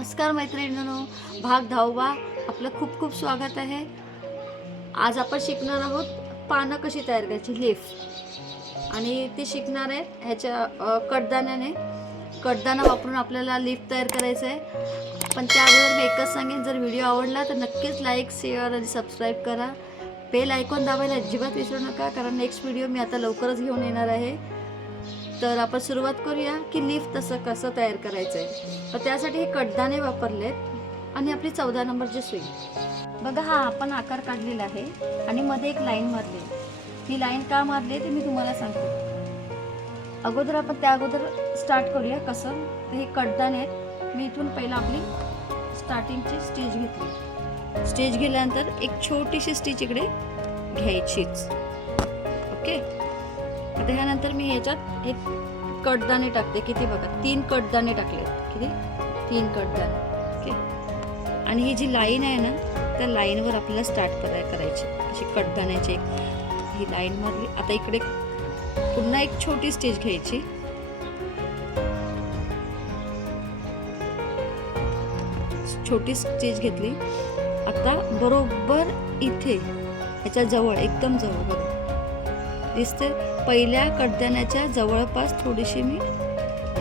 नमस्कार मैत्रिणींनो, भाग 10वा आपलं खूप खूप स्वागत आहे. आज आपण शिकणार आहोत पानं कशी तयार करायची, लीफ. आणि ते शिकणार आहे ह्याच्या कडदाण्याने. कडदाना वापरून आपल्याला लीफ तयार करायचं आहे. पण त्या अगोदर मी एकच सांगेन, जर व्हिडिओ आवडला तर नक्कीच लाईक, शेअर आणि सबस्क्राईब करा. बेल आयकॉन दाबायला अजिबात विसरू नका, कारण नेक्स्ट व्हिडिओ मी आता लवकरच घेऊन येणार आहे. तर आपण सुरुवात करूया की लीफ कसं तयार करायचं आहे. तर त्यासाठी हे कडदाणे वापरलेत आणि आपली 14 नंबरची सुई. बघा, हा आपण आकार काढलेला आहे आणि मध्ये एक लाईन मारली. ही लाईन का मारली ते मी तुम्हाला सांगते. आपण त्या अगोदर स्टार्ट करूया कसं. तर हे कडदाणे आहेत. मी इथून पहिला आपली स्टार्टिंगची स्टिच घेतली. स्टिच घेतल्यानंतर एक छोटीशी स्टिच इकडे घ्यायचीच. ओके. आता ह्यानंतर मी ह्याच्यात एक कडदाणे टाकते. किती बघा, 3 कडदाणे टाकले. किती? 3 कडदाणे. ओके. आणि ही जी लाईन आहे ना, त्या लाईनवर आपल्याला स्टार्ट करायची. अशी कडदाण्याची ही लाईन मारली. आता इकडे पुन्हा एक छोटी स्टिच घ्यायची. छोटी स्टिच घेतली. आता बरोबर इथे ह्याच्या जवळ, एकदम जवळ बघा दिसते, पहिल्या कडदाण्याच्या जवळपास थोडीशी मी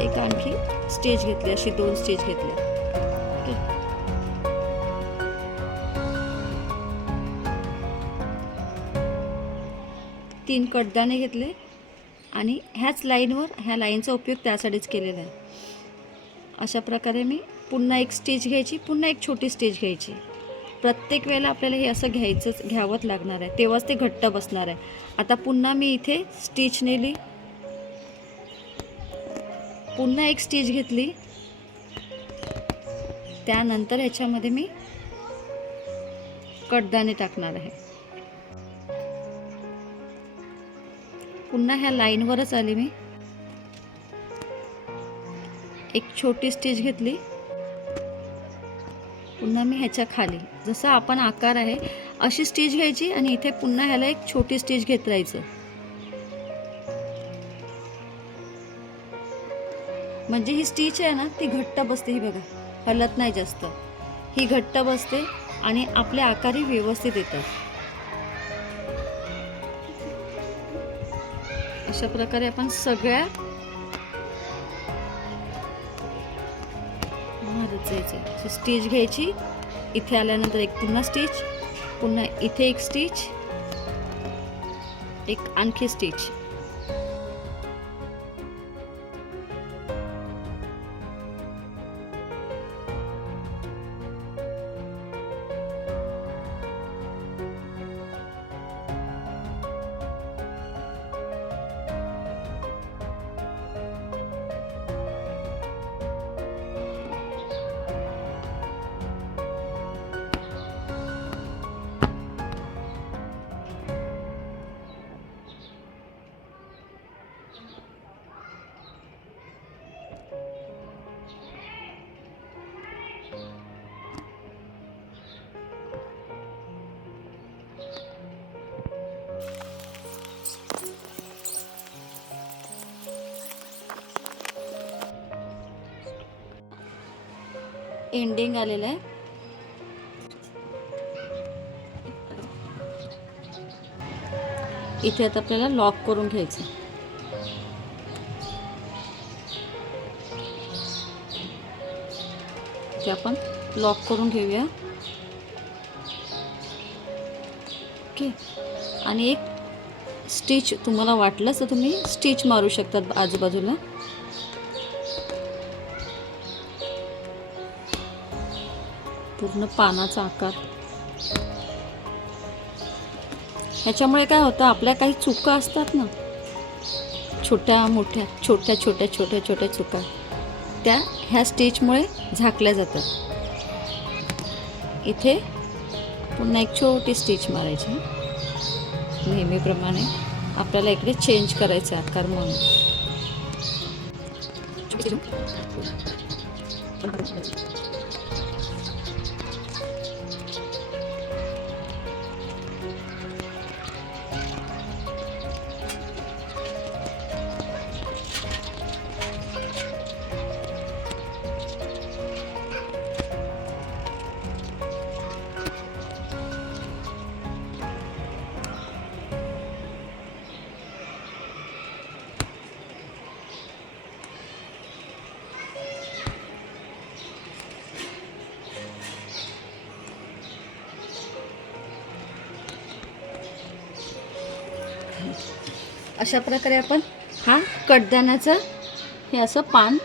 एक आणखी स्टिच घेतली. अशी 2 स्टिच घेतल्या. ओके. तीन कडदाणे घेतले आणि ह्याच लाईनवर, ह्या लाईनचा उपयोग त्यासाठीच केलेला आहे. अशा प्रकारे मी पुन्हा एक स्टिच घ्यायची, पुन्हा एक छोटी स्टिच घ्यायची. प्रत्येक वेळेला आपल्याला हे असं घ्यावंच लागणार आहे, तेव्हाच ते घट्ट बसणार आहे. आता पुन्हा मी इथे स्टिच नेली, पुन्हा एक स्टिच घेतली. त्यानंतर ह्याच्यामध्ये मी कडदाणे टाकणार आहे. पुन्हा ह्या लाईनवरच आली मी. एक छोटी स्टिच घेतली. पुन्हा मी ह्याच्या खाली, जसा आपण आकार आहे अशी स्टिच घ्यायची आणि इथे पुन्हा ह्याला एक छोटी स्टिच घेत राहायचं. म्हणजे ही स्टिच आहे ना, ती घट्ट बसते. ही बघा, हलत नाही जास्त. ही घट्ट बसते आणि आपले आकारही व्यवस्थित येतात. अशा प्रकारे आपण सगळ्या स्टिच घ्यायची. इथे आल्यानंतर एक पुन्हा स्टिच, पुन्हा इथे एक स्टिच, एक आणखी स्टिच. एंडिंग आलेलं आहे. इथे आता आपल्याला लॉक करून घ्यायचं. ते आपण लॉक करून घेऊया. ओके. आणि एक स्टिच तुम्हाला वाटलं तर तुम्ही स्टिच मारू शकतात आजूबाजूला. पूर्ण पानाचा आकार. ह्याच्यामुळे काय होतं, आपल्या काही चुका असतात ना, छोट्या छोट्या चुका, त्या ह्या स्टिचमुळे झाकल्या जातात. इथे पुन्हा एक छोटी स्टिच मारायची. नेहमीप्रमाणे आपल्याला इकडे चेंज करायचा आकार म्हणून. अशा प्रकारे आपण हा कडधान्याचं हे असं पान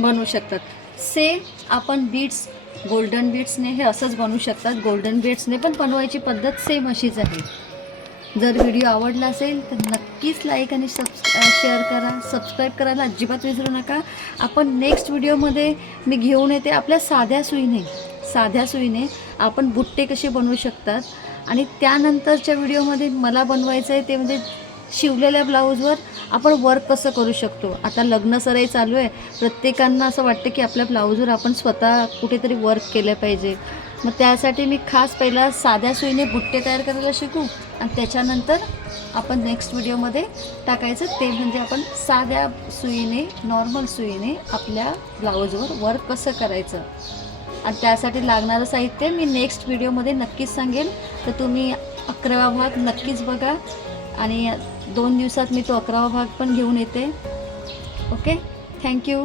बनवू शकतात. सेम आपण बीट्स, गोल्डन बीट्सने हे असंच बनवू शकतात. गोल्डन बीट्सने पण बनवायची पद्धत सेम अशीच आहे. जर व्हिडिओ आवडला असेल तर नक्कीच लाईक आणि शेअर करा. सबस्क्राईब करायला अजिबात विसरू नका. आपण नेक्स्ट व्हिडिओमध्ये मी घेऊन येते आपल्या साध्या सुईने आपण बुट्टे कसे बनवू शकतात. आणि त्यानंतरच्या व्हिडिओमध्ये मला बनवायचं आहे ते म्हणजे शिवलेल्या ब्लाऊजवर आपण वर्क कसं करू शकतो. आता लग्न सराई चालू आहे, प्रत्येकांना असं वाटतं की आपल्या ब्लाऊजवर आपण स्वतः कुठेतरी वर्क केलं पाहिजे. मग त्यासाठी मी खास पहिला साध्या सुईने बुट्टे तयार करायला शिकू आणि त्याच्यानंतर आपण नेक्स्ट व्हिडिओमध्ये टाकायचं ते म्हणजे आपण साध्या सुईने, नॉर्मल सुईने आपल्या ब्लाऊजवर वर्क कसं करायचं. आणि त्यासाठी लागणारं साहित्य मी नेक्स्ट व्हिडिओमध्ये नक्कीच सांगेल. तर तुम्ही 11वा भाग नक्कीच बघा आणि 2 दिवसात मी तो 11वा भाग पण घेऊन येते. Okay, thank you.